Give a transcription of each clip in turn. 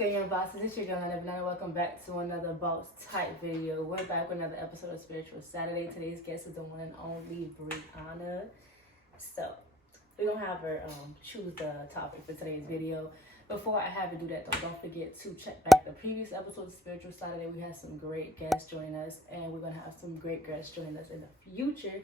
good, your bosses? It's your girl, Nana. Welcome back to another boss type video. We're back with another episode of Spiritual Saturday. Today's guest is the one and only Brianna. So, we're gonna have her choose the topic for today's video. Before I have her do that, though, don't forget to check back the previous episode of Spiritual Saturday. We had some great guests join us, and we're gonna have some great guests join us in the future.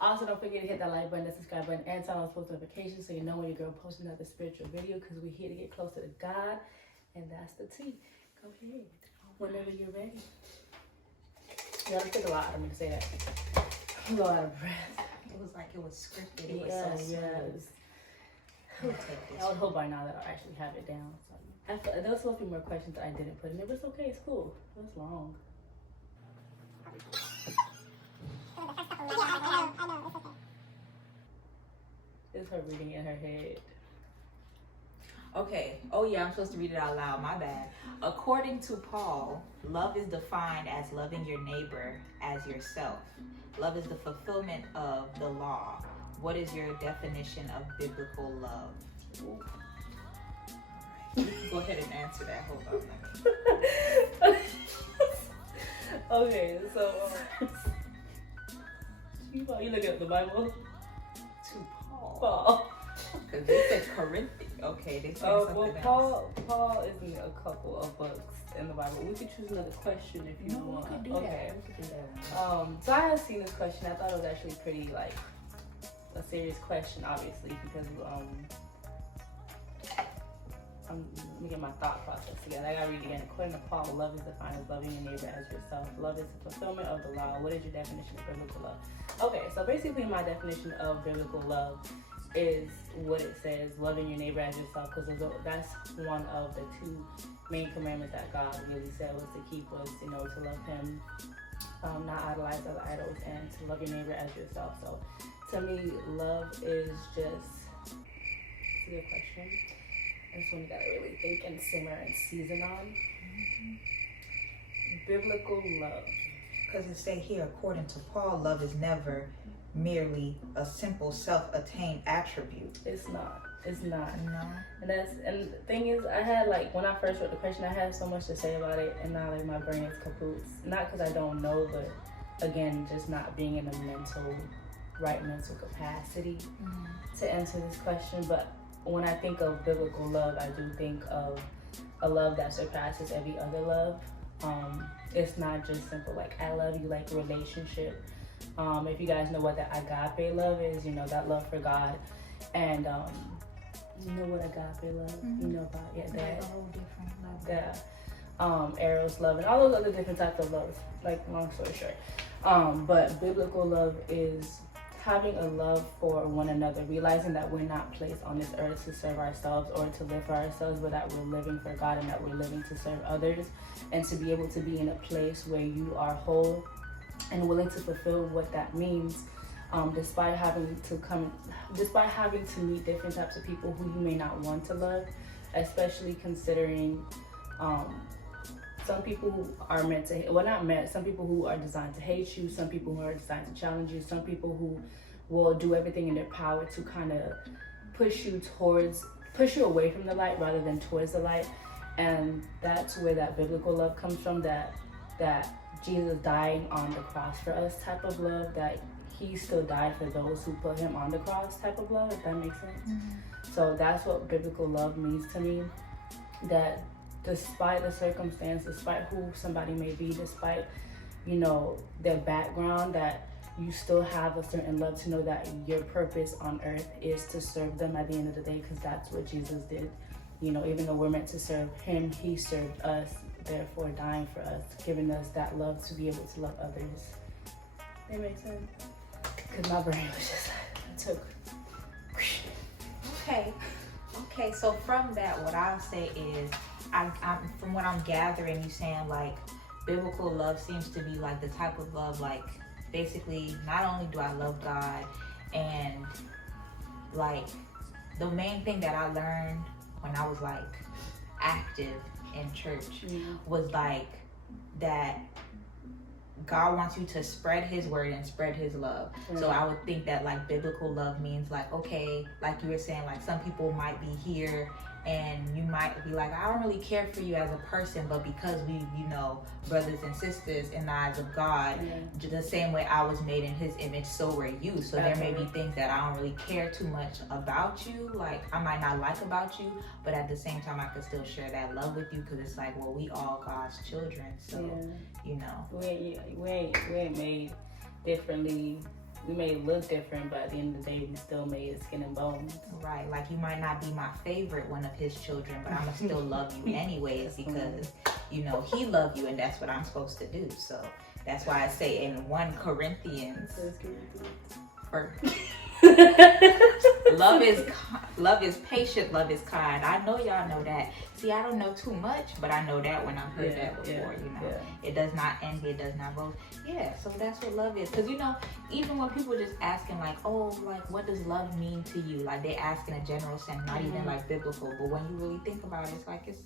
Also, don't forget to hit that like button, that subscribe button, and turn on post notifications so you know when your girl posts another spiritual video, because we're here to get closer to God, and that's the tea. Go ahead, whenever you're ready. You gotta take a lot of me to say that. A lot of breath. It was like it was scripted. It was so smooth. I would hope by now that I'll actually have it down. So there was a few more questions that I didn't put in there, but it's okay, it's cool. It was long. It's her reading in her head. Okay. Oh yeah, I'm supposed to read it out loud. My bad. According to Paul, love is defined as loving your neighbor as yourself. Love is the fulfillment of the law. What is your definition of biblical love? Go ahead and answer that. Hold on. Okay, so you look at the Bible. To Paul. Paul. Because they said Corinthians. Okay, they said something else. Paul is in a couple of books in the Bible. We could choose another question if you want. We could do okay. that. We could do that. So I had seen this question. I thought it was actually pretty like a serious question, obviously, because let me get my thought process together. I gotta read it again. According to Paul, love is defined as loving your neighbor as yourself. Love is the fulfillment of the law. What is your definition of biblical love? Okay, so basically my definition of biblical love is what it says, loving your neighbor as yourself, because that's one of the two main commandments that God really said was to keep us, to love Him, not idolize other idols, and to love your neighbor as yourself. So to me, love is just, it's a good question. That's one you gotta really think and simmer and season on. Biblical love. Because it say here, according to Paul, love is never merely a simple self-attained attribute. It's not. No. And the thing is, I had when I first wrote the question, I had so much to say about it, and now my brain is kaput. Not because I don't know, but again, just not being in the right mental capacity to answer this question. But when I think of biblical love, I do think of a love that surpasses every other love. It's not just simple I love you, like relationship. If you guys know what the agape love is, that love for God, and you know what agape love, you know about that. A whole different level. Yeah, eros love, and all those other different types of love. Long story short, but biblical love is having a love for one another, realizing that we're not placed on this earth to serve ourselves or to live for ourselves, but that we're living for God and that we're living to serve others, and to be able to be in a place where you are whole and willing to fulfill what that means, despite having to meet different types of people who you may not want to love, especially considering some people who are some people who are designed to hate you, some people who are designed to challenge you, some people who will do everything in their power to kind of push you away from the light rather than towards the light. And that's where that biblical love comes from, that Jesus dying on the cross for us type of love, that He still died for those who put Him on the cross type of love, if that makes sense. So that's what biblical love means to me, that despite the circumstance, despite who somebody may be, despite, their background, that you still have a certain love to know that your purpose on earth is to serve them at the end of the day, because that's what Jesus did. Even though we're meant to serve Him, He served us, therefore dying for us, giving us that love to be able to love others. That makes sense? Because my brain was just Okay, so from that, what I'll say is, I'm from what I'm gathering, you saying biblical love seems to be the type of love basically not only do I love God, and the main thing that I learned when I was active in church was that God wants you to spread His word and spread His love. So I would think that biblical love means okay, like you were saying, some people might be here and you might be like, I don't really care for you as a person, but because we, brothers and sisters in the eyes of God, the same way I was made in his image, so were you. So there may be things that I don't really care too much about you, like I might not like about you, but at the same time I could still share that love with you, because it's like, well, we all God's children, so we ain't made differently. We may look different, but at the end of the day, we still made skin and bones. Right, like you might not be my favorite one of his children, but I'ma still love you anyways, because he loved you, and that's what I'm supposed to do. So that's why I say in 1 Corinthians, love is patient, love is kind. I know y'all know that. See, I don't know too much, but I know that when I've heard that before. It does not envy, it does not boast. Yeah, so that's what love is. Because even when people just asking like, oh, like what does love mean to you? Like they ask in a general sense, not even like biblical. But when you really think about it, it's like it's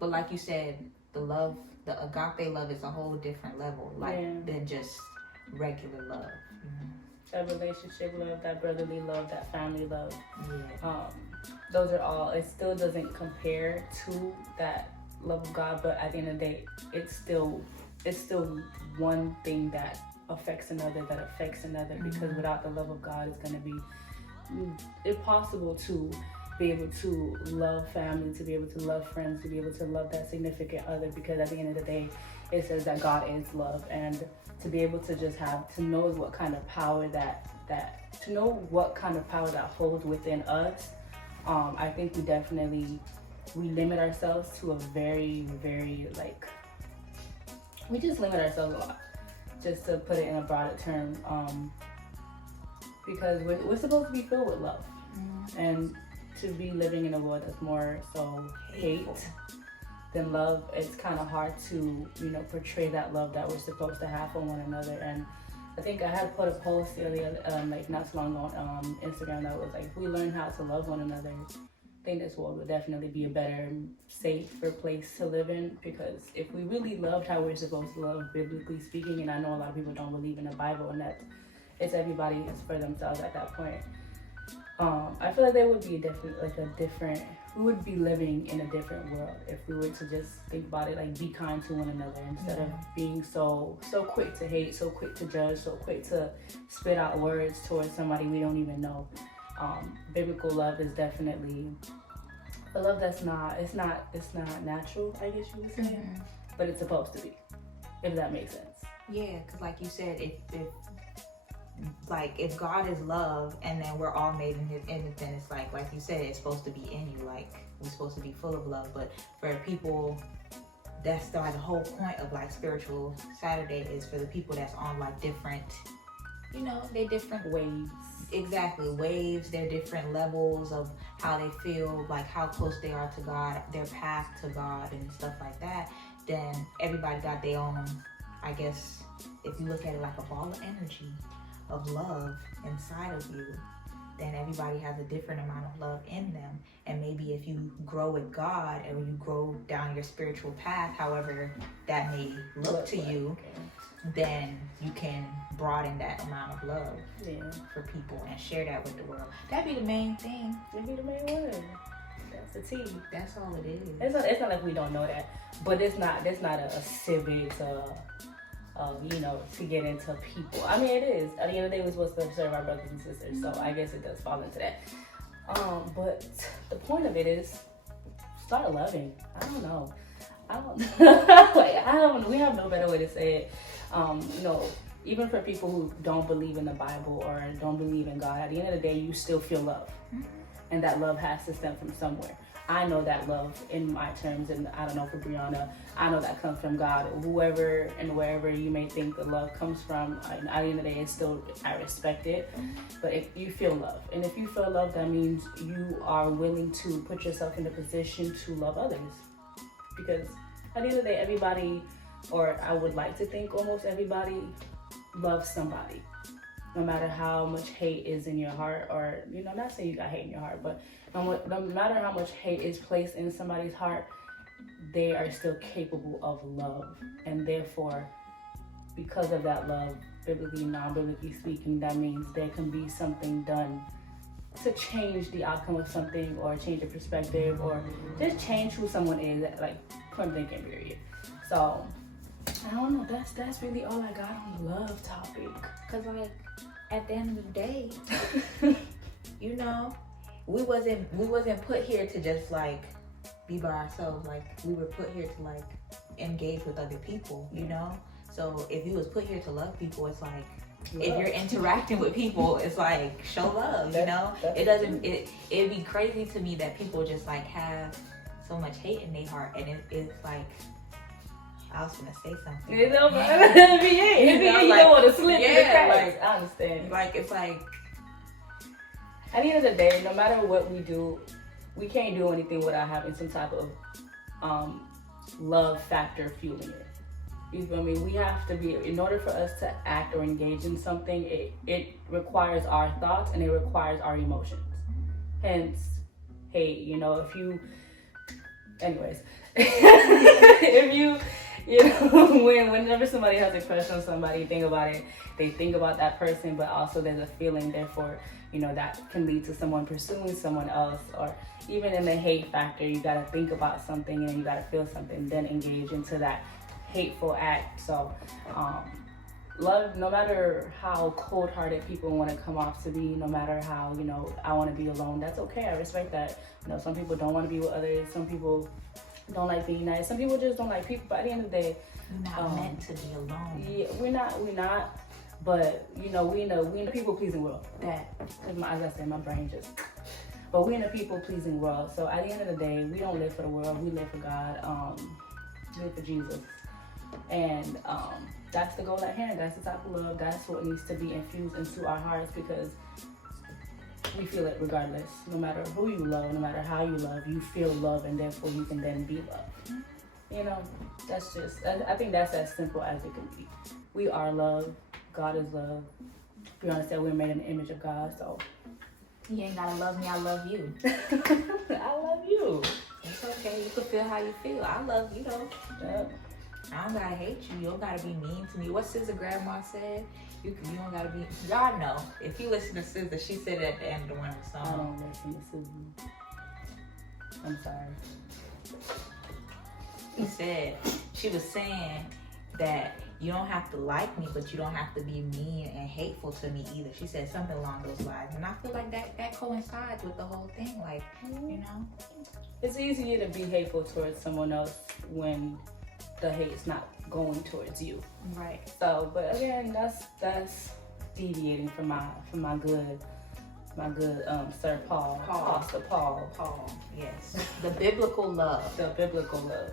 But like you said, the agape love is a whole different level, than just regular love. That relationship love, that brotherly love, that family love. Those are all, it still doesn't compare to that love of God, but at the end of the day, it's still one thing that affects another, because without the love of God, it's going to be impossible to be able to love family, to be able to love friends, to be able to love that significant other, because at the end of the day, it says that God is love. And to be able to just to know what kind of power that holds within us, I think we limit ourselves to a very, very, we just limit ourselves a lot, just to put it in a broader term, because we're supposed to be filled with love, and to be living in a world that's more so hate than love, it's kind of hard to portray that love that we're supposed to have for one another. And I think I had put a post earlier, not so long ago on Instagram, that was like, if we learn how to love one another, I think this world would definitely be a better, safer place to live in. Because if we really loved how we're supposed to love, biblically speaking, and I know a lot of people don't believe in the Bible, and that it's everybody is for themselves at that point, I feel like there would be we would be living in a different world if we were to just think about it, like be kind to one another, instead of being so quick to hate, so quick to judge, so quick to spit out words towards somebody we don't even know. Biblical love is definitely a love that's not natural, I guess you would say, but it's supposed to be, if that makes sense. Yeah, because like you said, if God is love, and then we're all made in his image, then it's like you said, it's supposed to be in you, like we're supposed to be full of love. But for people, that's the whole point of Spiritual Saturday, is for the people that's on different, they're different waves. Exactly, waves. They're different levels of how they feel, like how close they are to God, their path to God, and stuff like that. Then everybody got their own, I guess, if you look at it like a ball of energy of love inside of you, then everybody has a different amount of love in them. And maybe if you grow with God, and you grow down your spiritual path, however that may look to you, then you can broaden that amount of love for people and share that with the world. That'd be the main thing. That'd be the main word. That's the T. That's all it is. It's not like we don't know that, but it's not a civic to get into people. I mean, it is. At the end of the day, we're supposed to serve our brothers and sisters, so I guess it does fall into that. But the point of it is, start loving. I don't know. We have no better way to say it. Even for people who don't believe in the Bible or don't believe in God, at the end of the day, you still feel love, and that love has to stem from somewhere. I know that love in my terms, and I don't know for Brianna, I know that comes from God. Whoever and wherever you may think the love comes from, at the end of the day, I respect it. But if you feel love, and if you feel love, that means you are willing to put yourself in a position to love others. Because at the end of the day, everybody, or I would like to think almost everybody, loves somebody. No matter how much hate is in your heart, or, not saying you got hate in your heart, but no matter how much hate is placed in somebody's heart, they are still capable of love. And therefore, because of that love, biblically, non-biblically speaking, that means there can be something done to change the outcome of something or change the perspective or just change who someone is, like point thinking period. So I don't know, that's really all I got on the love topic. Cause like at the end of the day, you know, we wasn't put here to just like be by ourselves. Like we were put here to like engage with other people, you know. So if you was put here to love people, it's like if you're interacting with people, it's like show love, you know. It'd be crazy to me that people just like have so much hate in their heart, and it's like, I was gonna say something. You know, you don't want to slip in the cracks. Like, I understand. Like it's like at the end of the day, no matter what we do, we can't do anything without having some type of love factor fueling it. You feel me? We have to be, in order for us to act or engage in something, it requires our thoughts and it requires our emotions. Hence, hey, you know, if you, anyways, if you know, whenever somebody has a crush on somebody, think about it, they think about that person, but also there's a feeling, therefore, you know, that can lead to someone pursuing someone else, or even in the hate factor, you gotta think about something and you gotta feel something, then engage into that hateful act. So love, no matter how cold-hearted people want to come off to be, no matter how, you know, I want to be alone, that's okay. I respect that. You know, some people don't want to be with others, some people don't like being nice, some people just don't like people, but at the end of the day, you're not meant to be alone. Yeah, we're not, but you know, we in a people-pleasing world. That, as I said, my brain just, but we're in a people-pleasing world. So at the end of the day, we don't live for the world, we live for God, we live for Jesus. And that's the goal at hand. That's the type of love. That's what needs to be infused into our hearts, because we feel it regardless. No matter who you love, no matter how you love, you feel love, and therefore you can then be loved. You know, that's just, I think that's as simple as it can be. We are love. God is love. We understand we're made in the image of God, so. You ain't gotta love me, I love you. I love you. It's okay, you can feel how you feel. I love you though. Yep. I don't gotta hate you. You don't gotta be mean to me. What SZA grandma said? You don't gotta be. Y'all know. If you listen to SZA, she said it at the end of one of the songs. I don't listen to SZA. I'm sorry. She was saying that you don't have to like me, but you don't have to be mean and hateful to me either. She said something along those lines, and I feel like that coincides with the whole thing. Like, you know, it's easier to be hateful towards someone else when the hate's not going towards you. Right. So, but again, that's deviating from my good Sir Paul. Pastor Paul. Yes. The biblical love. The biblical love.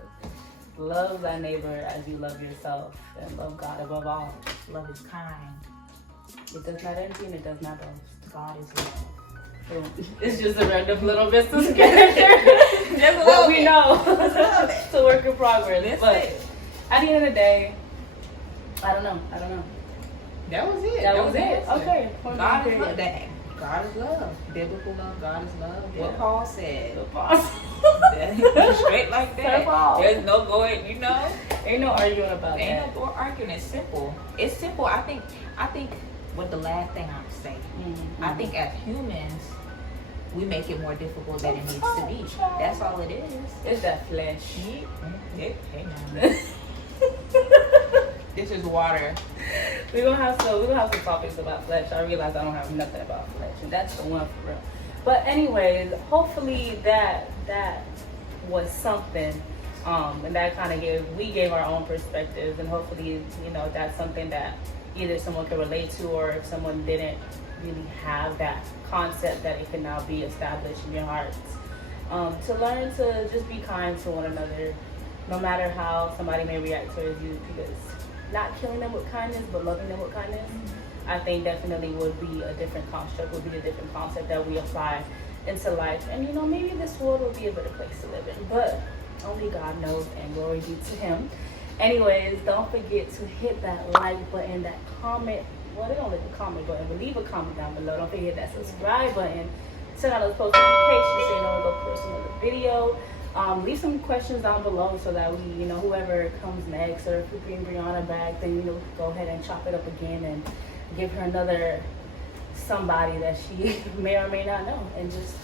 Love thy neighbor as you love yourself, and love God above all. Love is kind. It does not envy and it does not boast. God is love. It's just a random little business character. Just what we know. It's a work in progress. But at the end of the day, I don't know. That was it. That was it. Okay. God is love. God is love. Biblical love. God is love. Yeah. What Paul said. Straight like that. There's no going. You know. Ain't no arguing about that. Ain't no arguing. It's simple. It's simple. I think. What the last thing I'm saying. Mm-hmm. I think as humans, we make it more difficult than it needs to be. That's all it is. It's that flesh. Hey This is water. We're gonna have some topics about flesh. I realize I don't have nothing about flesh, and that's the one for real. But anyways, hopefully that was something, and that kind of we gave our own perspectives, and hopefully, you know, that's something that either someone could relate to, or if someone didn't really have that concept, that it can now be established in your hearts. To learn to just be kind to one another, no matter how somebody may react towards you, because not killing them with kindness, but loving them with kindness, I think definitely would be a different construct, would be a different concept that we apply into life. And, you know, maybe this world will be a better place to live in, but only God knows, and glory be to him. Anyways, don't forget to hit that like button, that comment. Well, they don't leave a comment button, but leave a comment down below. Don't forget that subscribe button. Turn on those post notifications so you know when I post another video. Leave some questions down below so that we, you know, whoever comes next, or if we bring Brianna back, then, you know, we can go ahead and chop it up again and give her another somebody that she may or may not know, and just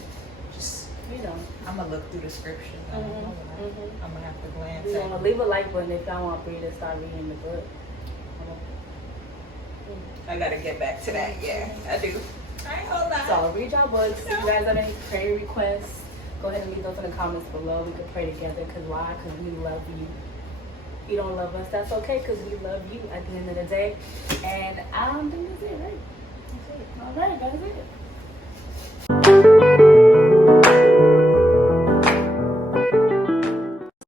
you know. I'm gonna look through the scripture. I'm gonna have to glance You at know, leave a like button if y'all want Bree to start reading the book. I gotta get back to that. Yeah, I do. I ain't gonna lie. So read y'all books. If you guys have any prayer requests, go ahead and leave those in the comments below. We can pray together. Cause why? Cause we love you. If you don't love us, that's okay. Cause we love you at the end of the day. And I don't think that's it, right? That's it. All right, that is it.